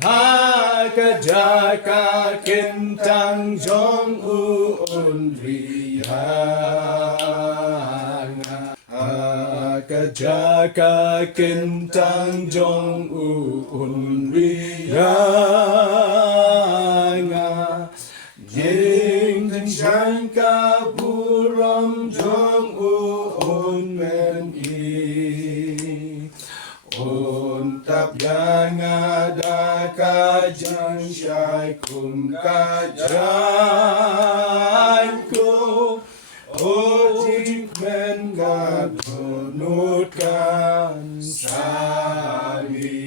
Hakajaka kentang jong unriyanga. Hakajaka kentang jong unriyanga. Jing jangka buram jong men i. Tap yang ada kajian syai kum kajanku. Jing men gunutkan sami.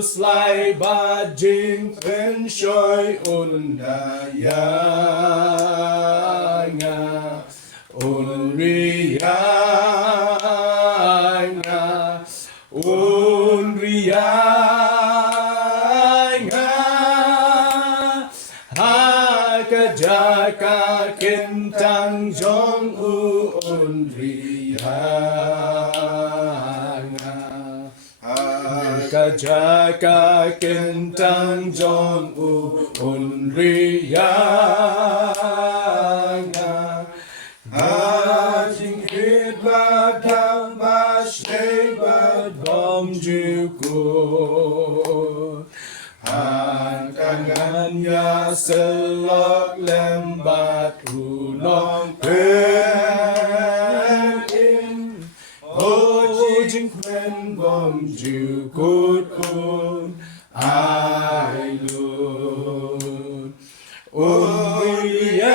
Slai bajing penshoy undayanga unriyanga hakajaka kentang jong unriyanga. Hakajaka kentang jong unriyanga. Hajing hit bakam bashay bad bom juko. Hankangan ya selok lembat unong pen. Jing kwen bom jukut un ai lun. Unriyanga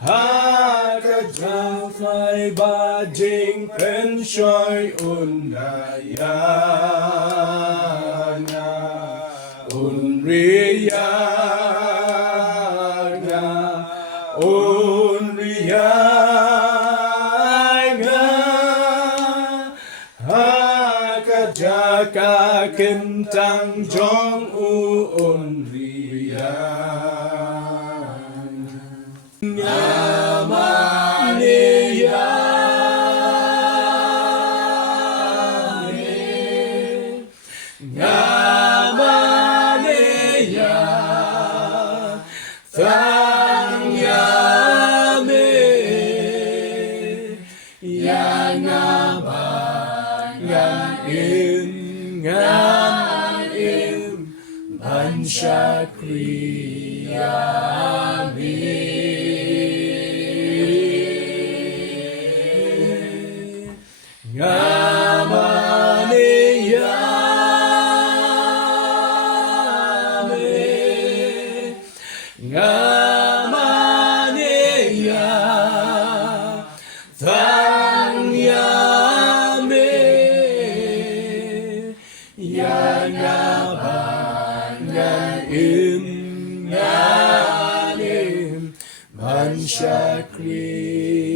hakajang fly bajing penshoy undayanga. Unriyanga hakajaka kentang jong unriyanga. Nyamaniya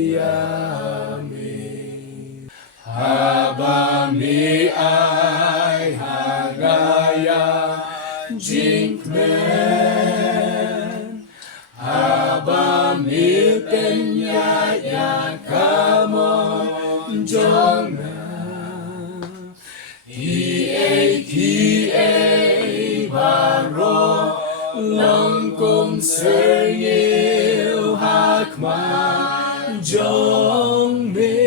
Shakriyami Habami ai hagaya jinkmen Habami penyaya kamon jongna Hiei baro langkum senyil hakma jong me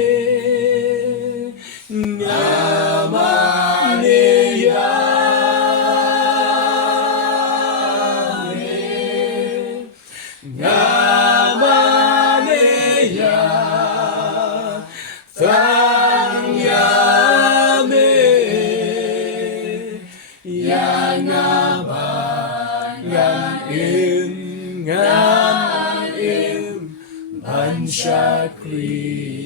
ngamaniya ngamaniya tangyame yang nganim Shakriyami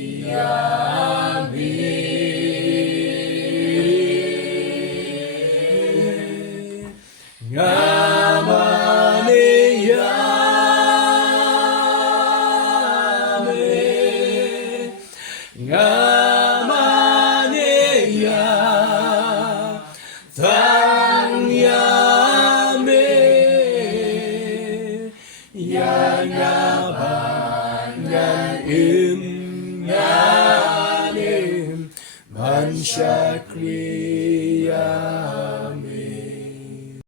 Ngamaniyami Yamanea Tanyame Yanabangan Yanim Mansyakriya